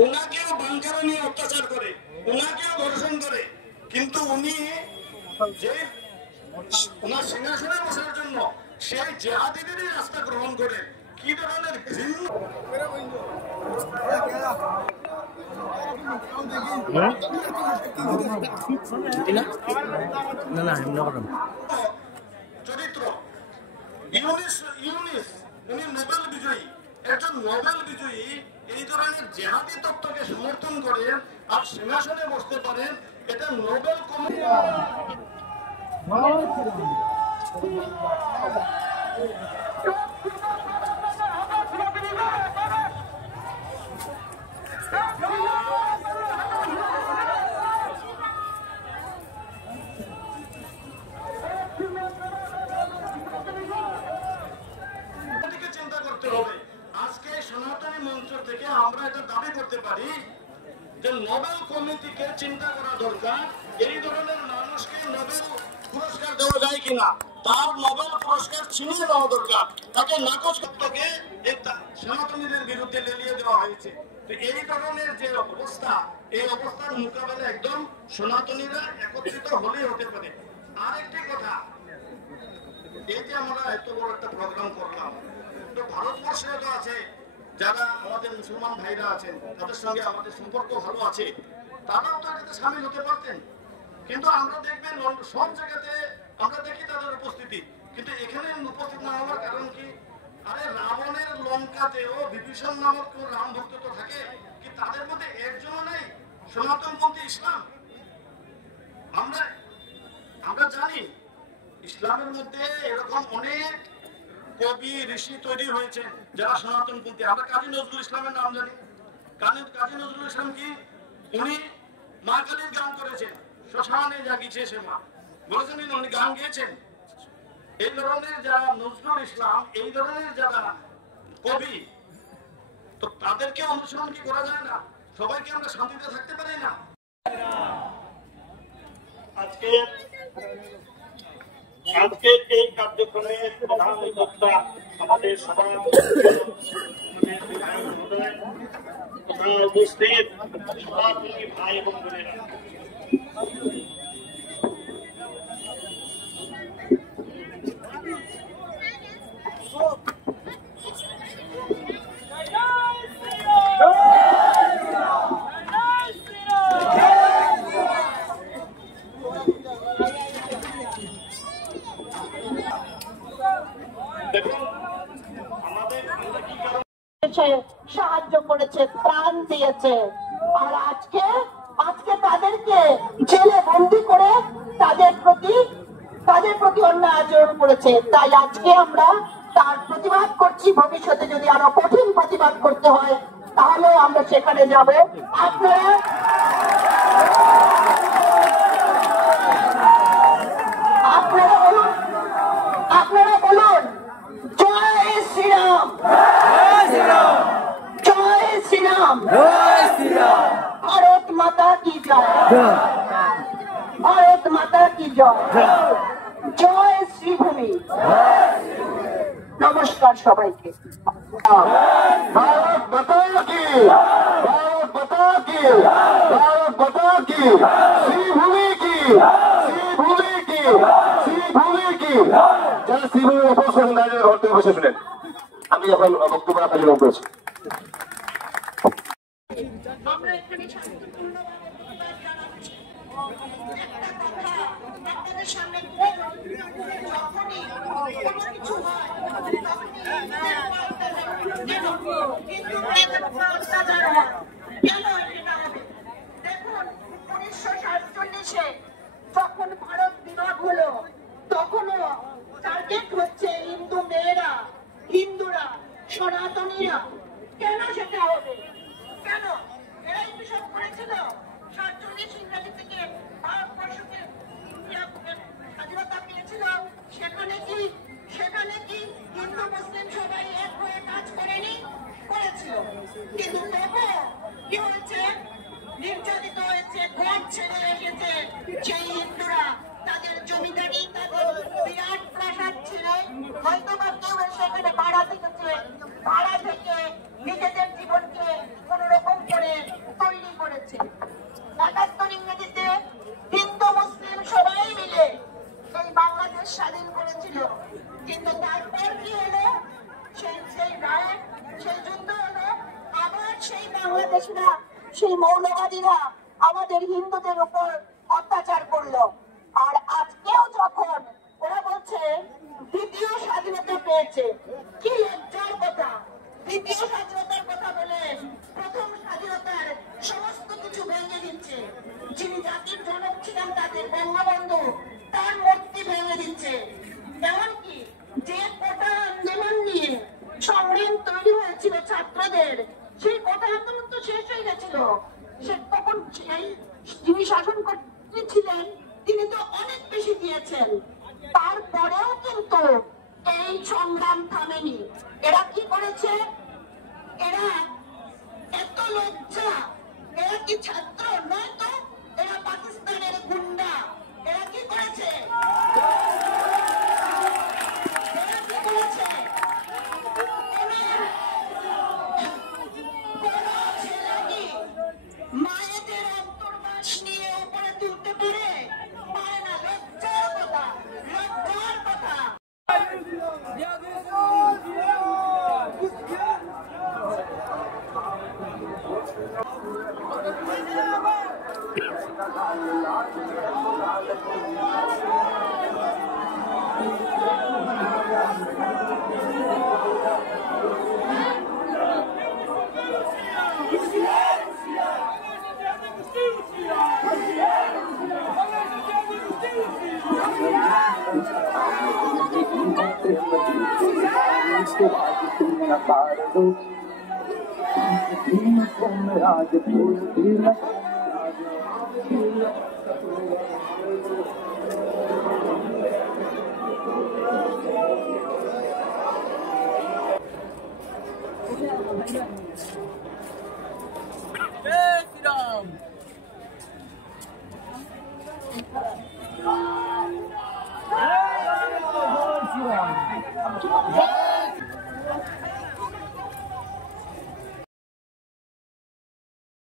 ওনাকেও বাংকারে নিয়ে অত্যাচার করে, ওনাকেও ধর্ষণ করে, কিন্তু উনি যে ওনার সিংহাসনে বসার জন্য সেই জেহাদিদেরই রাস্তা গ্রহণ করে কি ধরনের ঘৃণ্য চরিত্র। ইউনিস উনি নোবেল বিজয়ী, একজন নোবেল বিজয়ী এই ধরনের জেহাদি তত্ত্বকে সমর্থন করেন আর সিংহাসনে বসতে পারেন, এটা নোবেল কমিটি। চিন্তা করতে হবে। আজকে সনাতনী মঞ্চ থেকে আমরা এটা দাবি করতে পারি যে নোবেল কমিটিকে চিন্তা করা দরকার, এই ধরনের মানুষকে নোবেল পুরস্কার দেওয়া যায় কিনা, তার নোবেল পুরস্কার ছিনিয়ে দেওয়া দরকার, তাকে নাকচ করতে সনাতনীদের বিরুদ্ধে লেলিয়ে দেওয়া হয়েছে। তো এই ধরনের যে অবস্থা, এই অবস্থার মোকাবেলা একদম সনাতনীরা একত্রিত হলেই হতে পারে। আরেকটি কথা, এই যে আমরা এত বড় একটা প্রোগ্রাম করলাম, তো ভারতবর্ষে তো আছে যারা আমাদের মুসলমান ভাইরা আছেন, তাদের সঙ্গে আমাদের সম্পর্ক ভালো আছে, তারাও তো এটাতে সামিল হতে পারতেন। কিন্তু আমরা দেখবেন সব জায়গাতে আমরা দেখি তাদের উপস্থিতি, কিন্তু এখানে উপস্থিত না হওয়ার কারণ কি? আরে রাবণের লঙ্কাতেও বিভীষণ নামক কোন রাম ভক্ত তো থাকে, কি তাদের মধ্যে একজনও নেই সনাতনপন্থী ইসলাম? আমরা জানি ইসলামের মধ্যে এরকম অনেক কবি ঋষি তৈরি হয়েছে যারা সনাতনপন্থী। আমরা কাজী নজরুল ইসলামের নাম জানি। কাজী নজরুল ইসলাম কি? উনি মা কালীর গান করেছেন, শ্মশানে জাগিছে সে মা, বলেছেন উনি গান গেয়েছেন। এই ধরনের যারা নজরুল ইসলাম, এই ধরনের যারা কবি, তো তাদেরকে অনুসরণ কি করা যায় না? সবাইকে আমরা শান্তিতে থাকতে পারি না? আজকের এই কার্যক্রমে প্রধান বক্তা আমাদের উপস্থিত সনাতনী ভাই এবং বোনেরা, সাহায্য করেছে, ত্রাণ দিয়েছে, আর আজকে তাদেরকে জেলে বন্দি করে তাদের প্রতি অন্যায় আচরণ করেছে। তাই আজকে আমরা তার প্রতিবাদ করছি। ভবিষ্যতে যদি আরো কঠিন প্রতিবাদ করতে হয় তাহলে আমরা সেখানে যাব। আপনারা বলুন জয় শ্রীরাম, জয় শ্রীরাম, ভারত মাতা কি জয়, ভারত মাতা কি জয়, জয় শ্রীভূমি। নমস্কার সবাইকে। भारत माता की, भारत माता की, भारत माता की, श्रीभूमि की, श्रीभूमि की, श्रीभूमि की। যারা শ্রীভূমির উপর দাঁড়িয়ে ঘর থেকে বসে শুনেন, আমি যখন বক্তব্য রাখার জন্য করেছি। আমরা এখানে শান্তিপূর্ণভাবে জানাচ্ছি একটা কথা আপনাদের সামনে, যখনই কোনো কিছু হয় কিন্তু অত্যাচার হয় কেন? এটা হবে দেখুন, 1947-এ যখন ভারত বিভাগ হলো তখনও টার্গেট হচ্ছে হিন্দু মেয়েরা, হিন্দুরা, সনাতনীরা। কেন সেটা হবে? কেন? এরাই বিশপ করেছিল 47 ইংরেজি থেকে ভারতবর্ষকে স্বাধীনতা পেয়েছিল। সেখানে কি হিন্দু মুসলিম সবাই এক হয়ে কাজ করেনি? করেছিল। কিন্তু তখন কি হয়েছে? নির্যাতিত হয়েছে, ঘর ছেড়ে এসেছে সেই হিন্দুরা। তাদের জমিদারি, তাদের বিরাট প্রাসাদ ছেড়ে হয়তো বা কেউ সেখানে ভাড়া থেকে নিজেদের জীবনকে কোন রকম করে বাংলাদেশিরা, সেই মৌলবাদীরা আমাদের হিন্দুদের উপর অত্যাচার করলো। আর আজকেও যখন ওরা বলছে দ্বিতীয় স্বাধীনতা পেয়েছে, কি লজ্জার কথা! দ্বিতীয় স্বাধীনতার কথা বলে প্রথম স্বাধীনতার সমস্ত কিছু ভেঙে দিচ্ছে। যিনি জাতির জনক ছিলেন, তাদের বঙ্গবন্ধু, তার মূর্তি ভেঙে দিচ্ছে। এমনকি যে কোটা আন্দোলন নিয়ে সংগ্রাম তৈরি হয়েছিল ছাত্রদের, সেই কোটা আন্দোলন তো শেষ হয়ে গেছিল। সে তখন যিনি শাসন করতেছিলেন তিনি তো অনেক বেশি দিয়েছেন, তারপরেও কিন্তু এই সংগ্রাম থামেনি। এরা কি করেছে? এরা এত লজ্জা! এরা কি ছাত্র নয় তো? এরা পাকিস্তানের গুন্ডা। এরা কি করেছে? এরা কি করেছে? মায়েদের অন্তর্বাস নিয়ে উপরে তুলতে পারে? পারে না। লজ্জার কথা, লজ্জার কথা। Jai